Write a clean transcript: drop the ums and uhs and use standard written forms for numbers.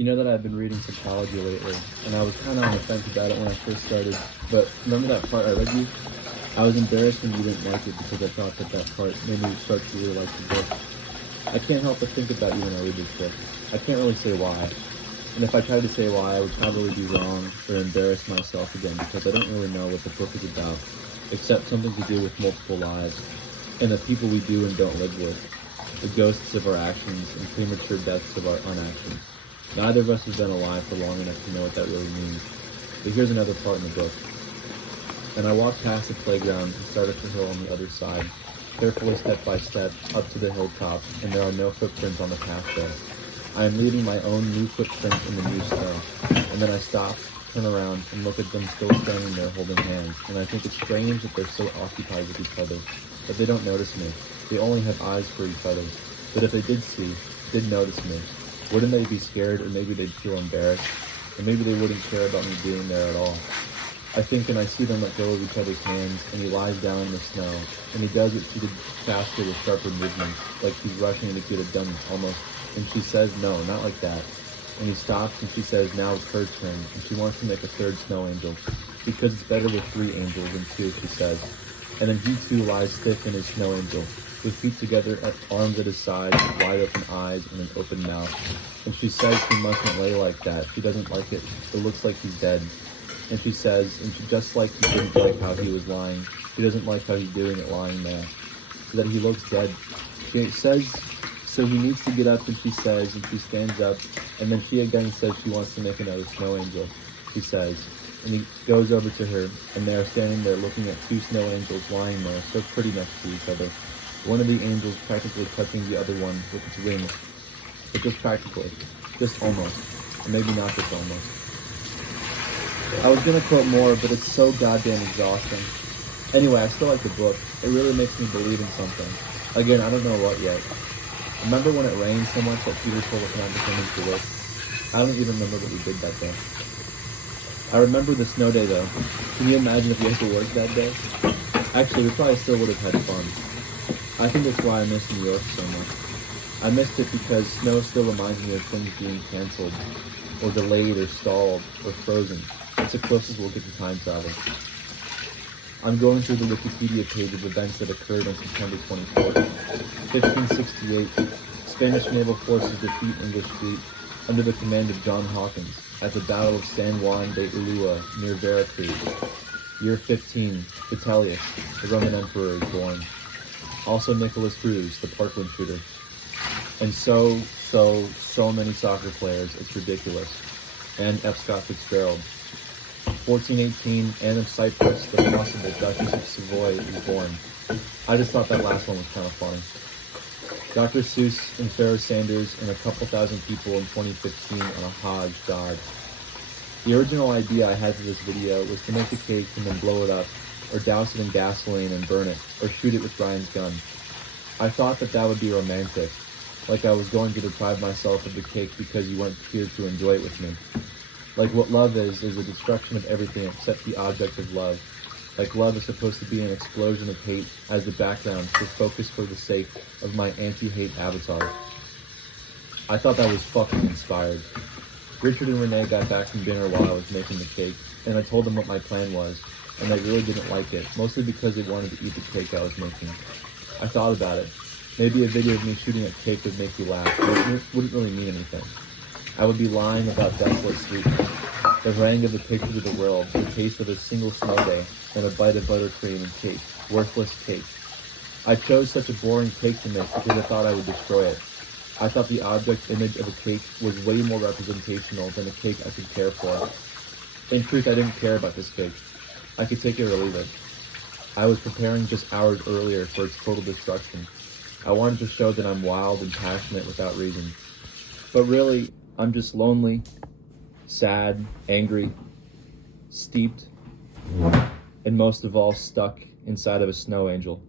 You know that I've been reading psychology lately, and I was kind of on the fence about it when I first started, but remember that part I read you? I was embarrassed when you didn't like it because I thought that part made me start to really like the book. I can't help but think about you when I read this book. I can't really say why, and if I tried to say why, I would probably be wrong or embarrass myself again because I don't really know what the book is about, except something to do with multiple lives, and the people we do and don't live with, the ghosts of our actions and premature deaths of our unactions. Neither of us has been alive for long enough to know what that really means. But here's another part in the book. And I walked past the playground and started the hill on the other side, carefully step by step up to the hilltop, and there are no footprints on the path there. I am leaving my own new footprint in the new snow, and then I stop, turn around, and look at them still standing there holding hands, and I think it's strange that they're so occupied with each other, that they don't notice me. They only have eyes for each other, but if they did notice me, wouldn't they be scared, or maybe they'd feel embarrassed, or maybe they wouldn't care about me being there at all. I think, and I see them let go of each other's hands, and he lies down in the snow, and he does what she did faster with sharper movements, like she's rushing to get it done almost, and she says no, not like that. And he stops, and she says now it's her turn, and she wants to make a third snow angel, because it's better with 3 angels than 2, she says. And then he too lies stiff in his snow angel, with feet together, arms at his sides, wide open eyes, and an open mouth. And she says he mustn't lay like that. She doesn't like it. It looks like he's dead. And she says, and she, just like he didn't like how he was lying, she doesn't like how he's doing it lying there, so that he looks dead. She says, so he needs to get up, and she says, and she stands up, and then she again says she wants to make another snow angel, she says. And he goes over to her, and they are standing there looking at 2 snow angels lying there, so pretty next to each other. One of the angels practically touching the other one with its wings. But just practically. Just almost. Or maybe not just almost. I was gonna quote more, but it's so goddamn exhausting. Anyway, I still like the book. It really makes me believe in something. Again, I don't know what yet. Remember when it rained so much that Peter told us not to come into work? I don't even remember what we did that day. I remember the snow day though. Can you imagine if we had to work that day? Actually, we probably still would have had fun. I think that's why I miss New York so much. I missed it because snow still reminds me of things being canceled, or delayed, or stalled, or frozen. It's the closest we'll get to time travel. I'm going through the Wikipedia page of events that occurred on September 24th, 1568. Spanish naval forces defeat English fleet under the command of John Hawkins at the Battle of San Juan de Ulua near Veracruz. Year 15, Vitellius, the Roman emperor, is born. Also Nicholas Cruz, the Parkland shooter. And so many soccer players, it's ridiculous. And F. Scott Fitzgerald. 1418, Anne of Cyprus, the possible Duchess of Savoy, is born. I just thought that last one was kind of funny. Dr. Seuss and Pharaoh Sanders and a couple thousand people in 2015 on a Hajj died. The original idea I had for this video was to make a cake and then blow it up, or douse it in gasoline and burn it, or shoot it with Brian's gun. I thought that would be romantic, like I was going to deprive myself of the cake because you weren't here to enjoy it with me. Like what love is the destruction of everything except the object of love. Like love is supposed to be an explosion of hate as the background for focus for the sake of my anti-hate avatar. I thought that was fucking inspired. Richard and Renee got back from dinner while I was making the cake, and I told them what my plan was, and they really didn't like it, mostly because they wanted to eat the cake I was making. I thought about it. Maybe a video of me shooting a cake would make you laugh, but it wouldn't really mean anything. I would be lying about desolate sleep, the harangue of the picture to the world, the taste of a single snow day, and a bite of buttercream and cake, worthless cake. I chose such a boring cake to make because I thought I would destroy it. I thought the object image of a cake was way more representational than a cake I could care for. In truth, I didn't care about this cake. I could take it or leave it. I was preparing just hours earlier for its total destruction. I wanted to show that I'm wild and passionate without reason. But really, I'm just lonely, sad, angry, steeped, and most of all stuck inside of a snow angel.